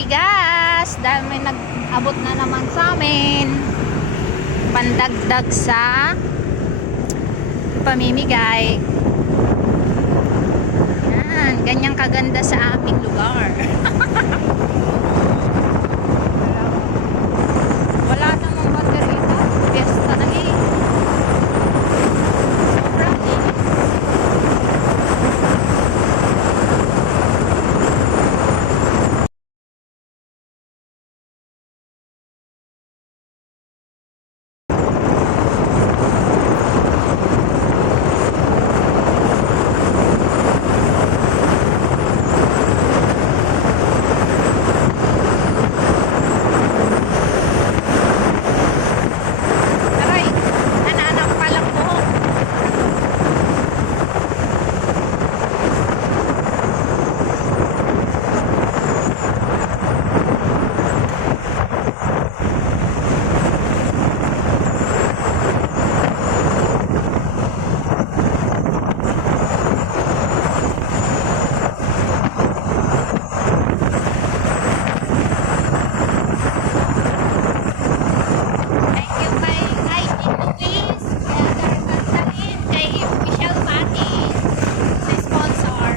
bigas dahil may nag-abot na naman sa amin pandagdag sa pamimigay. Yan, ganyang kaganda sa aming lugar. Wala namang baterya, fiesta na eh. Sobrang init. Aray, nanaanak palang buhok. Thank you kay Luis, kay Agar Pansarin, kay Michelle Matis, sa sponsor.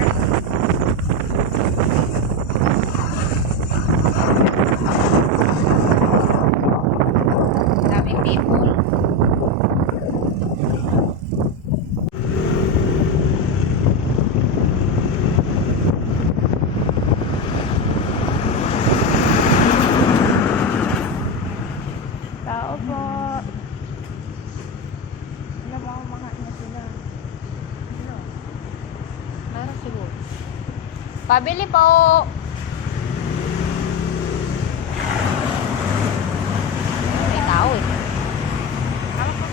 Daming people. Tao po. Ano ba ang mga na sila? Ano? Meron siguro. Pabili po. May tao eh. Tama po.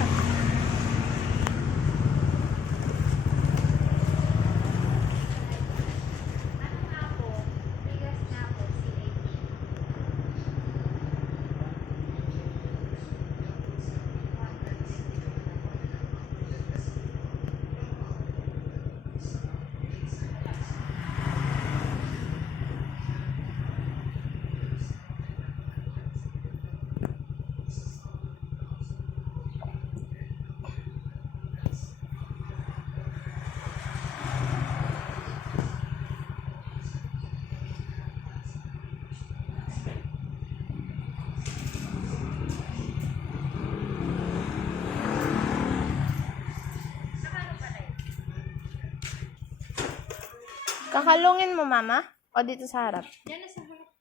Kakalungin mo, mama? O dito sa harap? Yan na sa harap.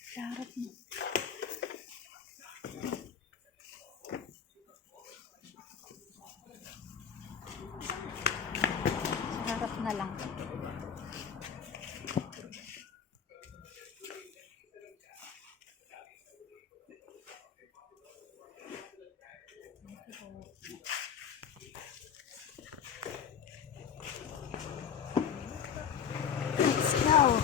Sa harap mo. Sa harap na lang. Let's go.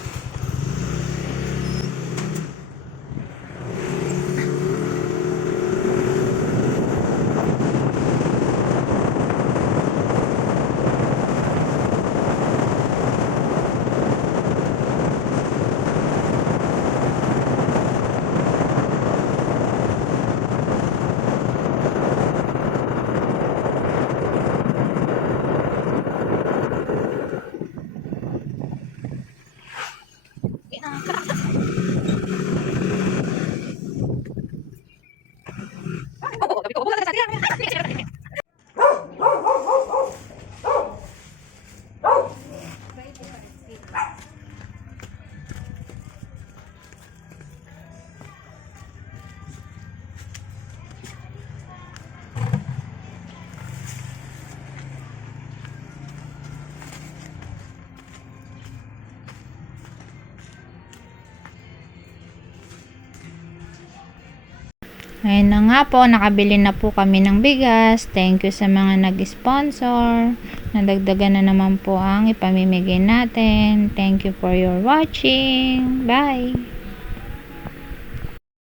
Ayun na nga po, nakabili na po kami ng bigas. Thank you sa mga nag-sponsor. Nadagdagan na naman po ang ipamimigay natin. Thank you for your watching. Bye!